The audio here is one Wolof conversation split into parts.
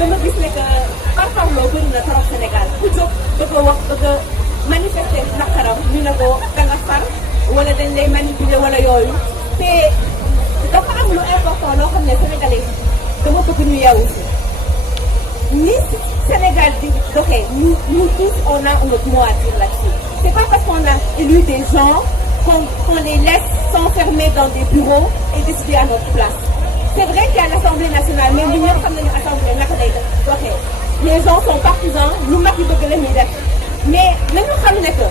dama gis ne que par parloo bëri na trop Sénégal ku jóg bëgg a wax bëgg a manifester naqaram ñu ne ko danga far wala dañ lay manipuler wala yooyu te dafa am lu important loo xam ne Sénégalais dama bëgg ñu yeewu si ni Sénégal di doxee nous tous on a notre mot à dire là-dessus. C'est pas parce qu'on a élu des gens qu'on les laisse s'enfermer dans des bureaux et décider à notre place. C'est vrai qu'il y a l'Assemblée nationale mais ñun ñëpp xam nañu assemblée naka lay doxee les gens sont partisans lu mag yi bëgg la ñuy def mais nañu xam ne que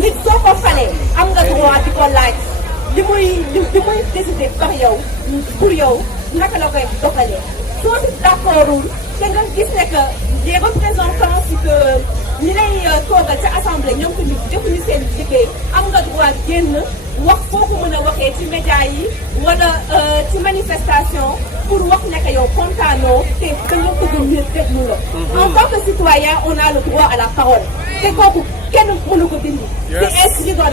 nit soo ko falee am nga droit di ko laaj li muy décider par yow pour yow naka la koy doxalee soo si d'accordul te nga gis ne que les représentants si que ñi lay toogal ca assemblée ñoom tamit jëfuñu seen liggéey am nga droit génn wax foo ko mën a waxee ci média yi wala ci manifestation pour wax ne que yow kontaanoo te dañoo bëgg ñu déglu la. En tant que citoyen on a le droit à la parole te kooku kenn mënu ko dindi. c'est inscrit dans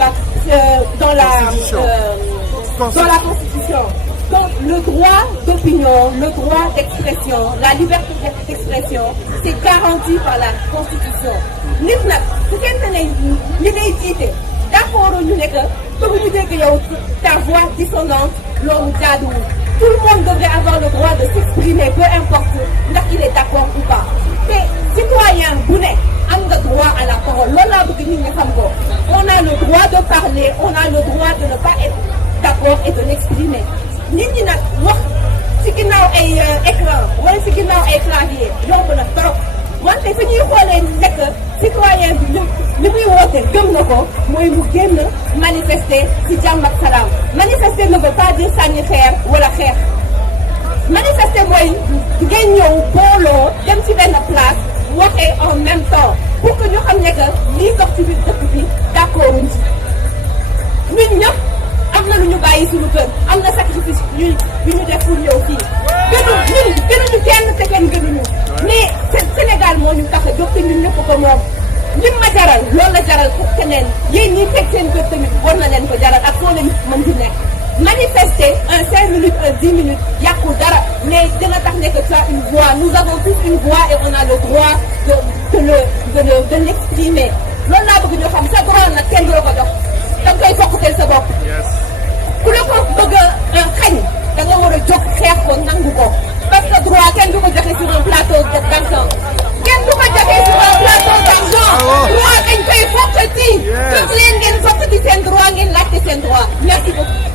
la constitution. Donc le droit d'opinion, le droit d'expression, la liberté d'expression, c'est garanti par la Constitution. nit nag su fekkente ne li lay jiite d'accord ñu ne que bëgg ñu dégg yow ta voix dissonante loolu jaaduwul. Tout le monde devrait avoir le droit de s'exprimer peu importe ndax il est d'accord ou pas. te citoyen bu ne am nga droit à la parole loolu laa bëgg nit ñi xam ko. On a le droit de parler, on a le droit de ne pas être d'accord et de l'exprimer. nit ñi nag wax ci ginnaaw ay écran wala ci ginnaaw ay clavier yomb na trop wante fi ñuy xoolee nekk citoyen bi li muy woote gëm na ko mooy mu génn manifester ci jàmm ak salaam. Manifester ne veut pas dire sànni xeer wala xeex manifester mooy ngeen ñëw booloo dem ci benn place waxee en même temps pour que ñu xam ne que lii dox ci biir dëkk bi d'accord wuñ ci ñun ñëpp. am na lu ñu bàyyi suñu kër am na sacrifice yu ñu def pour ñëw fii gënuñu kenn te kenn gënuñu mais Sénégal moo ñu tax a jóg te ñun ñëpp ko moom lim ma jaral loolu la jaral pour keneen yéen ñi teg seen kër tamit war na leen ko jaral ak foo leen mën di nekk manifester un 5 minutes un 10 minutes yàqul dara mais dina tax ne que tu as une voix nous avons tous une voix et on a le droit de l'exprimer loolu laa bëgg ñu xam sa droit nag kenn du la ko jox danga koy foqateel sa bopp ku la ko bëgg a xañ da nga war a jóg xeex ko nangu ko parce que droit kenn du ko joxe sur un plateau d'argent kenn du ko joxe sur un plateau d'argent droit dañ koy foqati jóg leen ngeen foqati seen droit ngeen laajte seen droit merci beaucoup